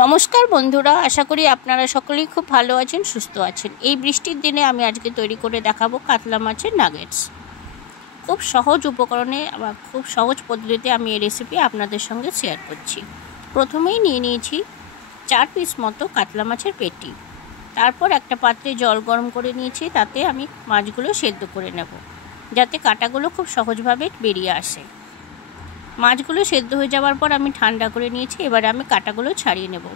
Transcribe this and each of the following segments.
নমস্কার বন্ধুরা, আশা করি আপনারা সকলেই খুব ভালো আছেন, সুস্থ আছেন। এই বৃষ্টির দিনে আমি আজকে তৈরি করে দেখাবো কাতলা মাছের নাগেটস। খুব সহজ উপকরণে আবার খুব সহজ পদ্ধতিতে আমি এই রেসিপি আপনাদের সঙ্গে শেয়ার করছি। প্রথমেই নিয়ে নিয়েছি 4 পিস মতো কাতলা মাছের পেটি। তারপর একটা পাত্রে জল গরম করে নিয়েছি, তাতে আমি মাছগুলো সেদ্ধ করে নেব যাতে কাঁটাগুলো খুব সহজভাবে বেরিয়ে আসে। মাছগুলো সেদ্ধ হয়ে যাওয়ার পর আমি ঠান্ডা করে নিয়েছি। এবারে আমি কাঁটাগুলো ছাড়িয়ে নেব।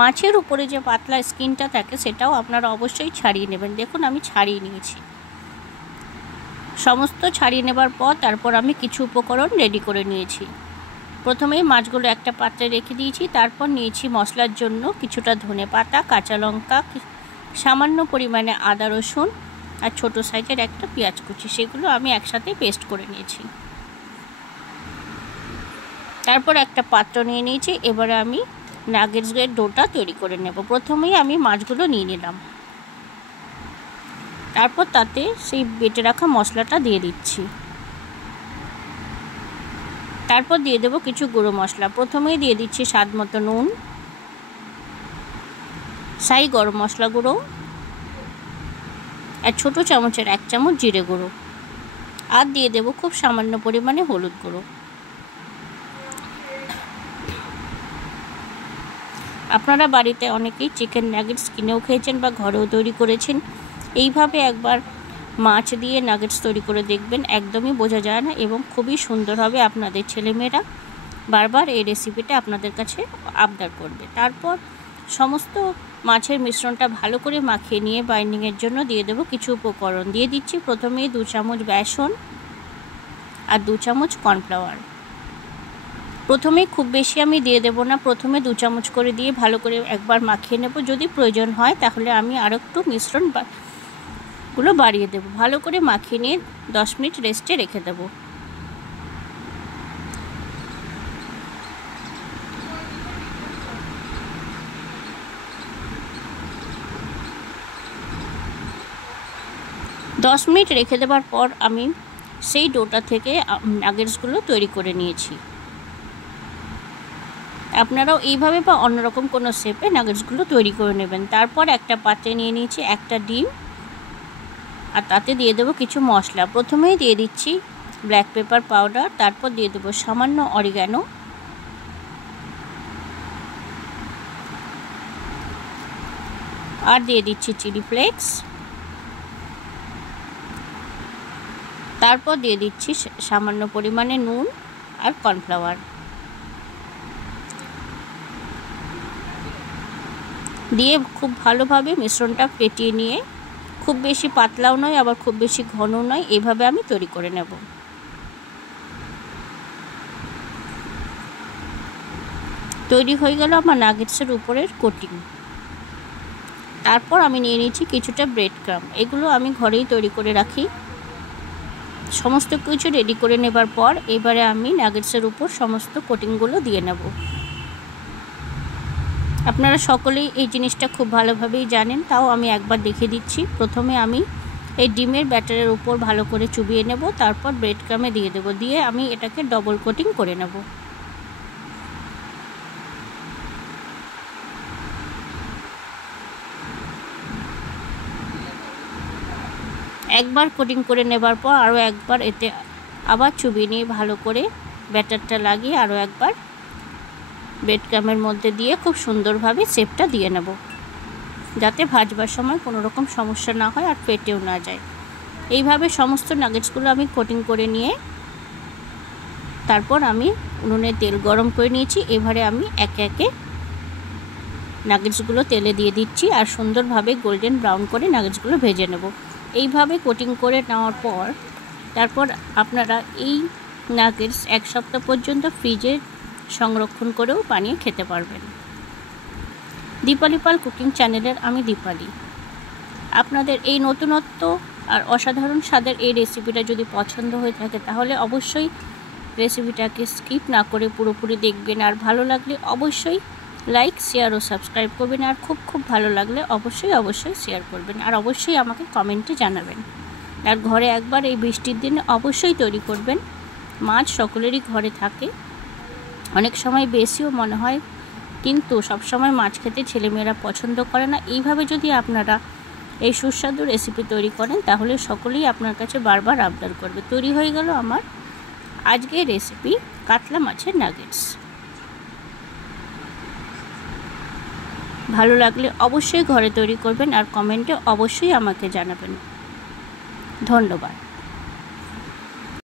মাছের উপরে যে পাতলা স্কিনটা থাকে সেটাও আপনারা অবশ্যই ছাড়িয়ে নেবেন। দেখুন আমি ছাড়িয়ে নিয়েছি। সমস্ত ছাড়িয়ে নেবার পর তারপর আমি কিছু উপকরণ রেডি করে নিয়েছি। প্রথমেই মাছগুলো একটা পাত্রে রেখে দিয়েছি। তারপর নিয়েছি মশলার জন্য কিছুটা ধনেপাতা, কাঁচা লঙ্কা, সামান্য পরিমাণে আদা রসুন আর ছোটো সাইজের একটা পেঁয়াজ কুচি, সেগুলো আমি একসাথে পেস্ট করে নিয়েছি। তারপর একটা পাত্র নিয়ে নিয়েছি। এবারে আমি নাগেটসের ডোটা তৈরি করে নেব। প্রথমেই আমি মাছগুলো নিয়ে নিলাম, তারপর তাতে সেই বেটে রাখা মশলাটা দিয়ে দিচ্ছি। তারপর দিয়ে দেবো কিছু গুঁড়ো মশলা। প্রথমেই দিয়ে দিচ্ছি স্বাদ মতো নুন, সাই গরম মশলা গুঁড়ো আর ছোটো চামচের 1 চামচ জিরে গুঁড়ো, আর দিয়ে দেবো খুব সামান্য পরিমাণে হলুদ গুঁড়ো। আপনারা বাড়িতে অনেকেই চিকেন নাগেটস কিনেও খেয়েছেন বা ঘরেও তৈরি করেছেন। এইভাবে একবার মাছ দিয়ে নাগেটস তৈরি করে দেখবেন, একদমই বোঝা যায় না এবং খুবই সুন্দর হবে। আপনাদের ছেলেমেয়েরা বারবার এই রেসিপিটা আপনাদের কাছে আবদার করবে। তারপর সমস্ত মাছের মিশ্রণটা ভালো করে মাখিয়ে নিয়ে বাইন্ডিংয়ের জন্য দিয়ে দেবো কিছু উপকরণ। দিয়ে দিচ্ছি প্রথমেই 2 চামচ বেসন আর 2 চামচ কর্নফ্লাওয়ার। প্রথমে খুব বেশি আমি দিয়ে দেব না, প্রথমে 2 চামচ করে দিয়ে ভালো করে একবার মাখিয়ে নেব। যদি প্রয়োজন হয় তাহলে আমি আরও একটু মিশ্রণগুলো বাড়িয়ে দেব। ভালো করে মাখিয়ে নিয়ে 10 মিনিট রেস্টে রেখে দেব। দশ মিনিট রেখে দেওয়ার পর আমি সেই ডোটা থেকে নাগেটসগুলো তৈরি করে নিয়েছি। আপনারাও এইভাবে বা অন্যরকম কোনো শেপে নাগেটসগুলো তৈরি করে নেবেন। তারপর একটা পাত্রে নিয়ে নিয়েছি একটা ডিম, আর তাতে দিয়ে দেবো কিছু মশলা। প্রথমেই দিয়ে দিচ্ছি ব্ল্যাক পেপার পাউডার, তারপর দিয়ে দেবো সামান্য অরিগ্যানো, আর দিয়ে দিচ্ছি চিলি ফ্লেক্স, তারপর দিয়ে দিচ্ছি সামান্য পরিমাণে নুন আর কর্নফ্লাওয়ার। দিয়ে খুব ভালোভাবে মিশ্রণটা ফেটিয়ে নিয়ে, খুব বেশি পাতলাও নয় আবার খুব বেশি ঘন নয়, এইভাবে আমি তৈরি করে নেব। তৈরি হয়ে গেল আমার নাগেটসের উপরের কোটিং। তারপর আমি নিয়ে নিয়েছি কিছুটা ব্রেড ক্রাম্ব। এগুলো আমি ঘরেই তৈরি করে রাখি। সমস্ত কিছু রেডি করে নেবার পর এবারে আমি নাগেটসের উপর সমস্ত কোটিংগুলো দিয়ে নেব। আপনারা সকলেই এই জিনিসটা খুব ভালোভাবেই জানেন, তাও আমি একবার দেখিয়ে দিচ্ছি। প্রথমে আমি এই ডিমের ব্যাটারের উপর ভালো করে চুবিয়ে নেব, তারপর ব্রেড ক্রাম্বে দিয়ে দেবো, দিয়ে আমি এটাকে ডবল কোটিং করে নেব। একবার কোটিং করে নেবার পর আরও একবার এতে আবার চুবিয়ে নিয়ে ভালো করে ব্যাটারটা লাগিয়ে আরও একবার ব্রেড ক্রাম্বের মধ্যে দিয়ে খুব সুন্দরভাবে শেপটা দিয়ে নেব, যাতে ভাজবার সময় কোনো রকম সমস্যা না হয় আর ফেটেও না যায়। এইভাবে সমস্ত নাগেটসগুলো আমি কোটিং করে নিয়ে তারপর আমি উনুনে তেল গরম করে নিয়েছি। এবারে আমি একে একে নাগেটসগুলো তেলে দিয়ে দিচ্ছি আর সুন্দরভাবে গোল্ডেন ব্রাউন করে নাগেটসগুলো ভেজে নেব। এইভাবে কোটিং করে নেওয়ার পর তারপর আপনারা এই নাগেটস 1 সপ্তাহ পর্যন্ত ফ্রিজে সংরক্ষণ করেও বানিয়ে খেতে পারবেন। দীপালি পাল কুকিং চ্যানেলের আমি দীপালি। আপনাদের এই নতুনত্ব আর অসাধারণ স্বাদের এই রেসিপিটা যদি পছন্দ হয়ে থাকে তাহলে অবশ্যই রেসিপিটাকে স্কিপ না করে পুরোপুরি দেখবেন, আর ভালো লাগলে অবশ্যই লাইক, শেয়ার ও সাবস্ক্রাইব করবেন, আর খুব ভালো লাগলে অবশ্যই শেয়ার করবেন, আর অবশ্যই আমাকে কমেন্টে জানাবেন। আর ঘরে একবার এই বৃষ্টির দিনে অবশ্যই তৈরি করবেন। মাছ সকলেরই ঘরে থাকে, অনেক সময় বেশিও মনে হয় কিন্তু সবসময় মাছ খেতে ছেলেমেয়েরা পছন্দ করে না। এইভাবে যদি আপনারা এই সুস্বাদু রেসিপি তৈরি করেন তাহলে সকলেই আপনার কাছে বারবার আবদার করবে। তৈরি হয়ে গেল আমার আজকের রেসিপি কাতলা মাছের নাগেটস। ভালো লাগলে অবশ্যই ঘরে তৈরি করবেন আর কমেন্টে অবশ্যই আমাকে জানাবেন। ধন্যবাদ।